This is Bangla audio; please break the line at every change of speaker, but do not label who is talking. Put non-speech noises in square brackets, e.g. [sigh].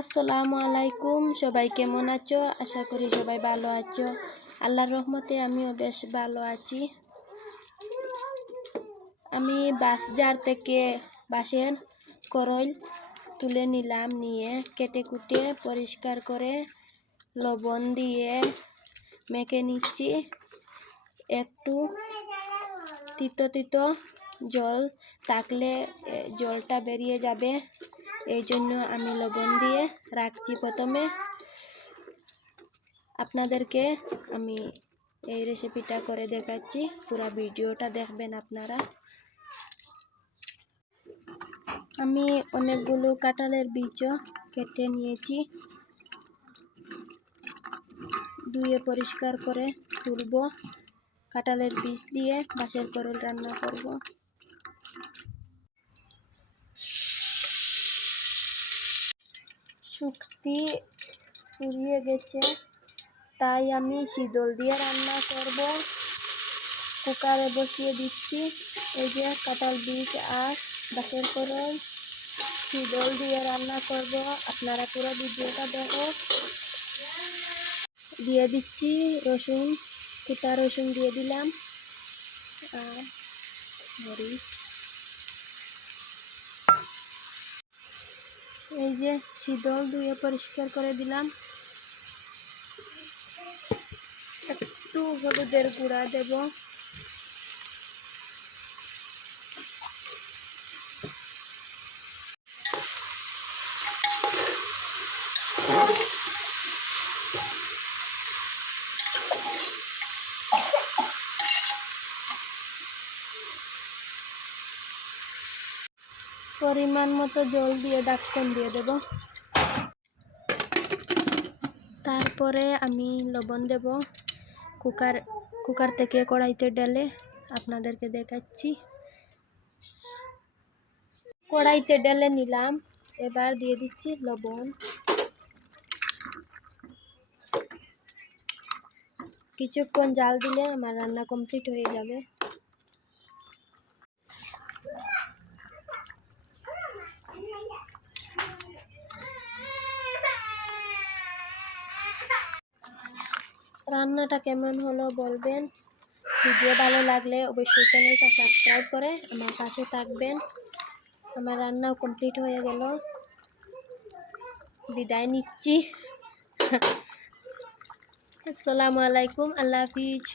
আসসালামু আলাইকুম। সবাই কেমন আছো? আশা করি সবাই ভালো আছো। আল্লাহর রহমতে আমিও বেশ ভালো আছি। আমি বাস বাসজার থেকে বাসের করইল তুলে নিলাম, নিয়ে কেটে কুটে পরিষ্কার করে লবণ দিয়ে মেখে নিচ্ছি। একটু তিতো তিতো জল থাকলে জলটা বেরিয়ে যাবে। এই জন্য আমি লবণ দিয়ে রাখছি প্রথমে। আপনাদেরকে আমি এই রেসিপিটা করে দেখাচ্ছি। পুরো ভিডিওটা দেখবেন আপনারা। আমি অনেকগুলো কাঁঠালের বীজও কেটে নিয়েছি। ধুয়ে পরিষ্কার করে তুলব। কাঁঠালের বীজ দিয়ে বাঁশের করল রান্না করব। শুক্তি ফুরিয়ে গেছে। তাই আমি শীতল দিয়ে রান্না করব। কুকারে বসিয়ে দিচ্ছি। এই যে কাঁঠাল বীজ আর বাঁশের করে শীতল দিয়ে রান্না করব। আপনারা পুরো ভিডিওটা দেখো। দিয়ে দিচ্ছি রসুন। কুটা রসুন দিয়ে দিলাম। আর মরিচ। এই যে শীতল ধুয়ে পরিষ্কার করে দিলাম। একটু হলুদের গুঁড়া দেব। পরিমাণ মতো জল দিয়ে ডাক্তার দিয়ে দেব। তারপরে আমি লবণ দেব কুকার কুকার থেকে কড়াইতে ডেলে আপনাদেরকে দেখাচ্ছি। কড়াইতে ডেলে নিলাম, এবার দিয়ে দিচ্ছি লবণ। কিছুক্ষণ জাল দিলে আমার রান্না কমপ্লিট হয়ে যাবে। রান্নাটা কেমন হলো বলবেন? ভিডিও ভালো লাগলে অবশ্যই চ্যানেলটা সাবস্ক্রাইব করে আমার কাছে থাকবেন। আমার রান্নাও কমপ্লিট হয়ে গেল। বিদায় নিচ্ছি। [laughs] আসসালামু আলাইকুম, আল্লাহ হাফিজ।